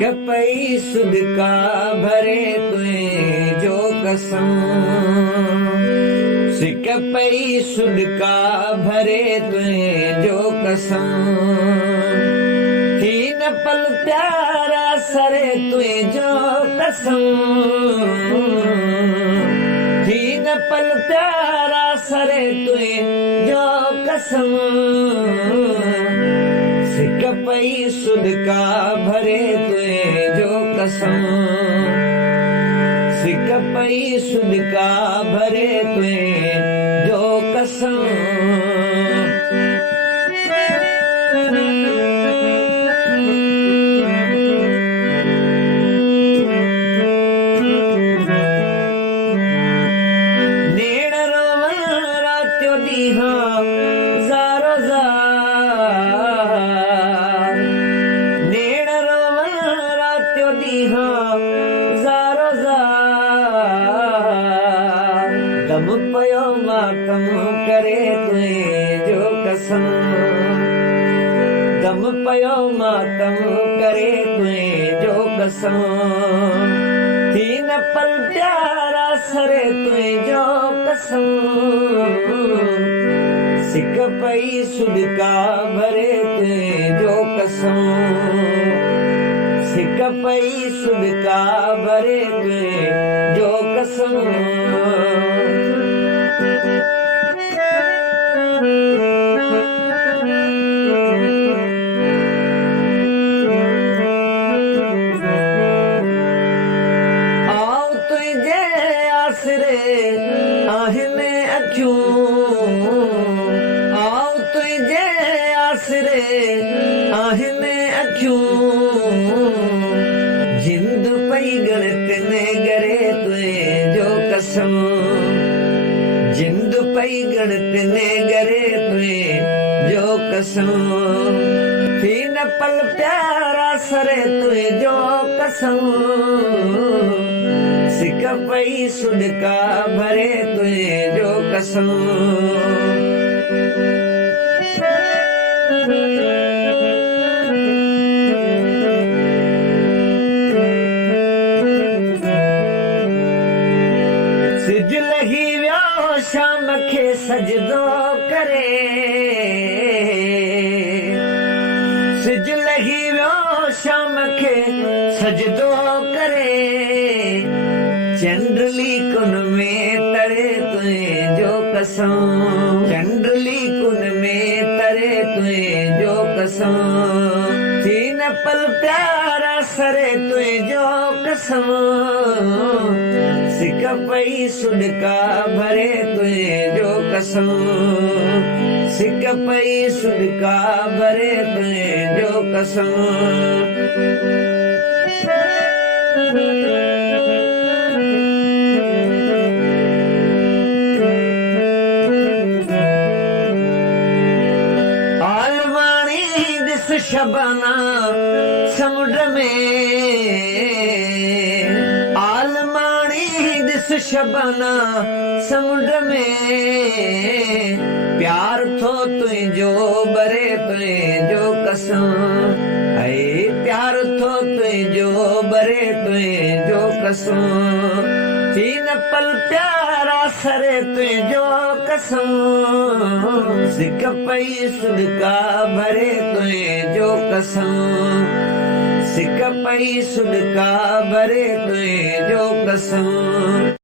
सिक पई सुध का भरे तुए जो कसम, सिक पई सुध का भरे तुए जो कसम, थी न पल प्यारा सरे तुए जो कसम, थी न पल प्यारा सरे तुए जो कसम, सिक पई सुध का भरे तुए जो कसम, सिक पई सुध का भरे तुए जो कसम। नेण रोवन रात्यो दीहा ज़ारो ज़ार, नेण रोवन रात्यो दीहा ज़ारो ज़ार, दम पयो मातम करे तुए जो कसम, दम पयो मातम करे तुए जो कसम, थी न पल प्यारा सरे तुए जो कसम, सिक पई सुध का भरे तुए जो कसम, सिक पई सुध का भरे तुए जो कसम। आओ तुझे आसरे आहिने अखियूं, आओ तुझे आसरे आहिने अखियूं, जिंद पई गणतने गरे तुए जो कसम, जिंद पई गणतने गरे तुए जो कसम, थी न पल प्यारा सरे तुए जो कसम, सिक पई सुध का भरे तुए जो कसम। सिज लही व्यो शाम खे सजदो करे, सिज लही व्यो शाम खे सजदो करे, चंद्रली कुन में तरे तुए जो कसम, चंद्रली कुन में तरे तुए जो कसम, थी न पल प्यारा सरे तुए जो कसम, सिक पई सुध का भरे तुए जो कसम, सिक पई सुध का भरे तुए जो कसम। शबाना समुद्र में, आलमानी दिस शबाना समुद्र में, प्यार थो तुझो बरे तुए जो कसम, ऐ प्यार थो तुझो बरे तुए जो कसम, थी न पल प्यारा सरे तुझो कसम, सिक पई सुध का भरे तुए जो कसम, सिक पई सुध का भरे तुए जो कसम।